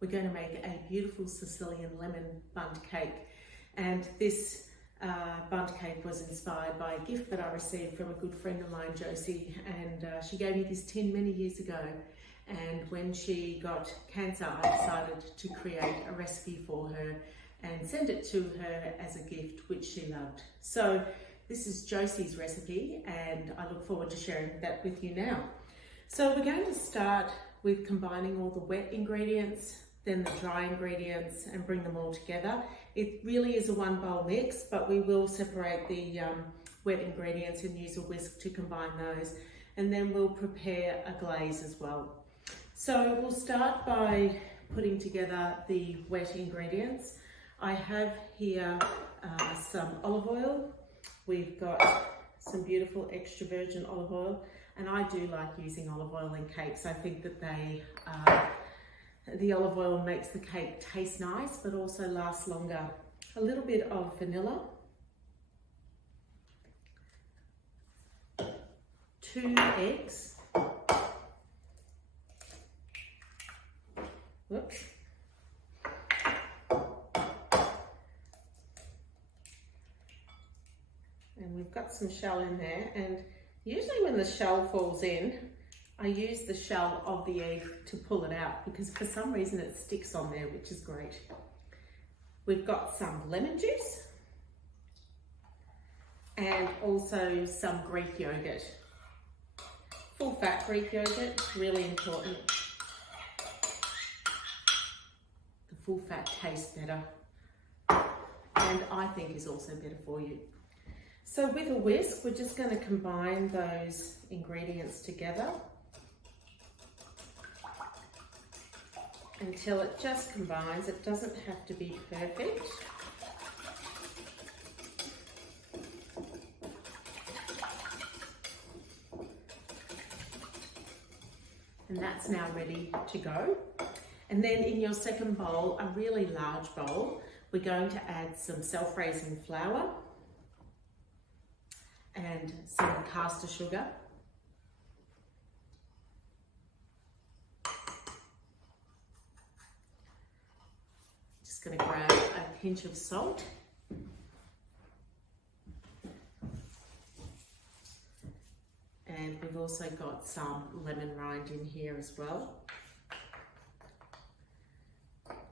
we're going to make a beautiful Sicilian lemon Bundt cake. And this Bundt cake was inspired by a gift that I received from a good friend of mine, Josie, and she gave me this tin many years ago. And when she got cancer, I decided to create a recipe for her and send it to her as a gift, which she loved. So this is Josie's recipe, and I look forward to sharing that with you now. So we're going to start with combining all the wet ingredients, then the dry ingredients, and bring them all together. It really is a one bowl mix, but we will separate the wet ingredients and use a whisk to combine those. And then we'll prepare a glaze as well. So we'll start by putting together the wet ingredients. I have here some olive oil. We've got some beautiful extra virgin olive oil, and I do like using olive oil in cakes. I think that the olive oil makes the cake taste nice, but also last longer. A little bit of vanilla, 2 eggs, whoops, and we've got some shell in there, and usually when the shell falls in, I use the shell of the egg to pull it out because for some reason it sticks on there, which is great. We've got some lemon juice and also some Greek yogurt. Full fat Greek yogurt, really important. The full fat tastes better and I think is also better for you. So with a whisk, we're just going to combine those ingredients together until it just combines. It doesn't have to be perfect. And that's now ready to go. And then in your second bowl, a really large bowl, we're going to add some self-raising flour and some caster sugar. Just going to grab a pinch of salt. And we've also got some lemon rind in here as well.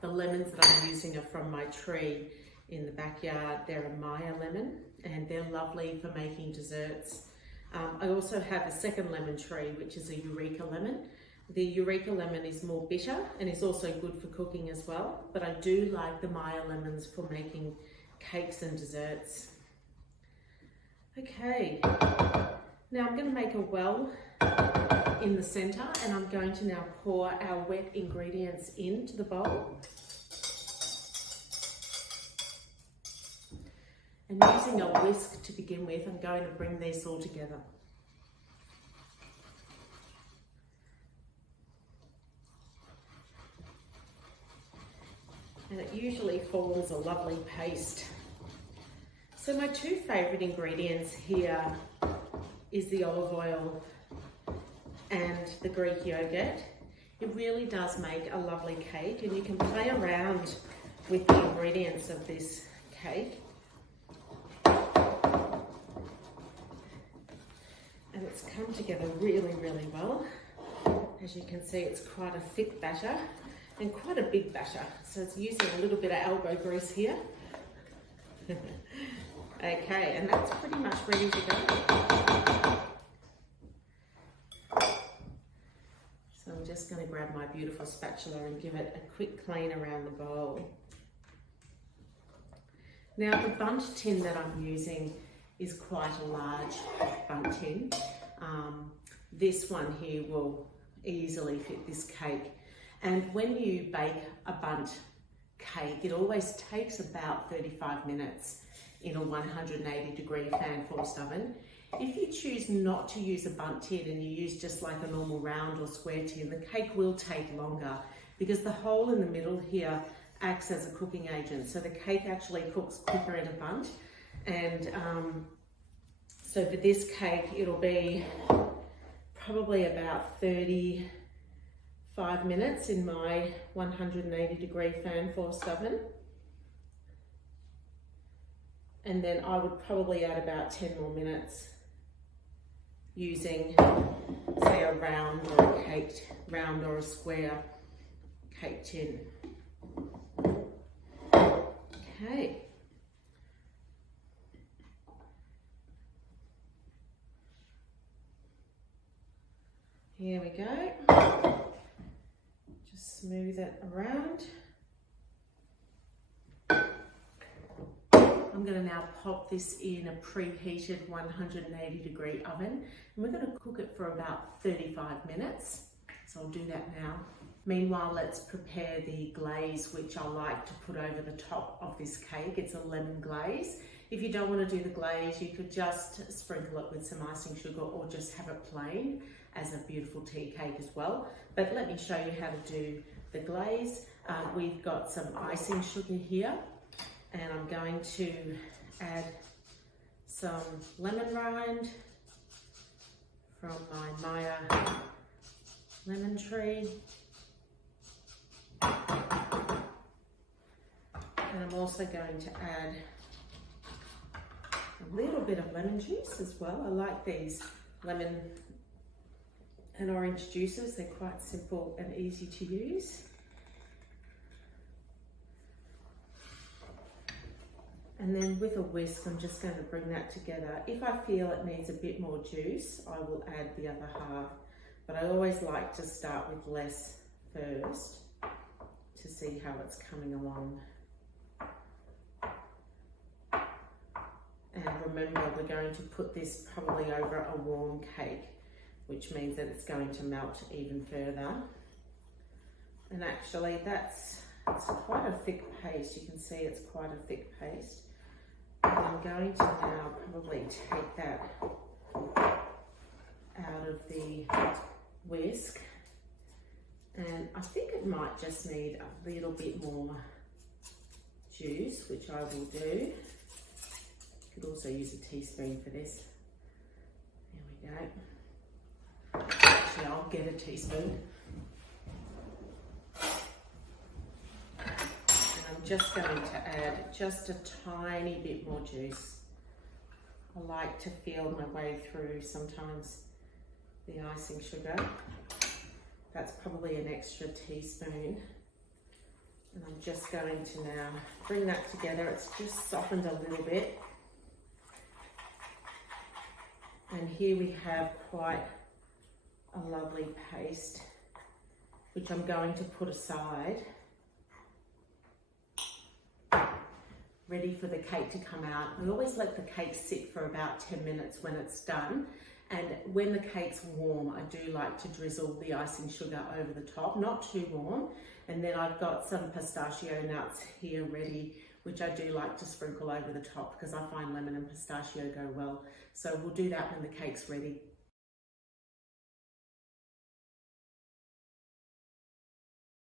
The lemons that I'm using are from my tree in the backyard. They're a Maya lemon and they're lovely for making desserts. I also have a second lemon tree, which is a Eureka lemon. The Eureka lemon is more bitter and is also good for cooking as well, but I do like the Maya lemons for making cakes and desserts. Okay, now I'm going to make a well in the center and I'm going to now pour our wet ingredients into the bowl. And using a whisk to begin with, I'm going to bring these all together. And it usually forms a lovely paste. So my two favourite ingredients here is the olive oil and the Greek yogurt. It really does make a lovely cake, and you can play around with the ingredients of this cake. And it's come together really, really well. As you can see, it's quite a thick batter and quite a big batter. So it's using a little bit of elbow grease here. Okay, and that's pretty much ready to go. So I'm just going to grab my beautiful spatula and give it a quick clean around the bowl. Now the Bundt tin that I'm using is quite a large Bundt tin. This one here will easily fit this cake. And when you bake a Bundt cake, it always takes about 35 minutes in a 180-degree fan-forced oven. If you choose not to use a Bundt tin and you use just like a normal round or square tin, the cake will take longer because the hole in the middle here acts as a cooking agent. So the cake actually cooks quicker in a Bundt. And so for this cake, it'll be probably about 30 5 minutes in my 180-degree fan forced oven. And then I would probably add about 10 more minutes using, say, a round or a square cake tin. Okay. Here we go. Just smooth it around. I'm going to now pop this in a preheated 180-degree oven, and we're going to cook it for about 35 minutes. So I'll do that now. Meanwhile, let's prepare the glaze, which I like to put over the top of this cake. It's a lemon glaze. If you don't want to do the glaze, you could just sprinkle it with some icing sugar or just have it plain as a beautiful tea cake as well. But let me show you how to do the glaze. We've got some icing sugar here, and I'm going to add some lemon rind from my Maya lemon tree. And I'm also going to add a little bit of lemon juice as well. I like these lemon and orange juices. They're quite simple and easy to use. And then with a whisk, I'm just going to bring that together. If I feel it needs a bit more juice, I will add the other half. But I always like to start with less first to see how it's coming along. And remember, we're going to put this probably over a warm cake, which means that it's going to melt even further. And actually it's quite a thick paste. You can see it's quite a thick paste. And I'm going to now probably take that out of the whisk. And I think it might just need a little bit more juice, which I will do. You could also use a teaspoon for this. There we go. Actually, I'll get a teaspoon. And I'm just going to add just a tiny bit more juice. I like to feel my way through sometimes the icing sugar. That's probably an extra teaspoon. And I'm just going to now bring that together. It's just softened a little bit. And here we have quite a lovely paste, which I'm going to put aside, ready for the cake to come out. I always let the cake sit for about 10 minutes when it's done. And when the cake's warm, I do like to drizzle the icing sugar over the top, not too warm. And then I've got some pistachio nuts here ready, which I do like to sprinkle over the top because I find lemon and pistachio go well. So we'll do that when the cake's ready.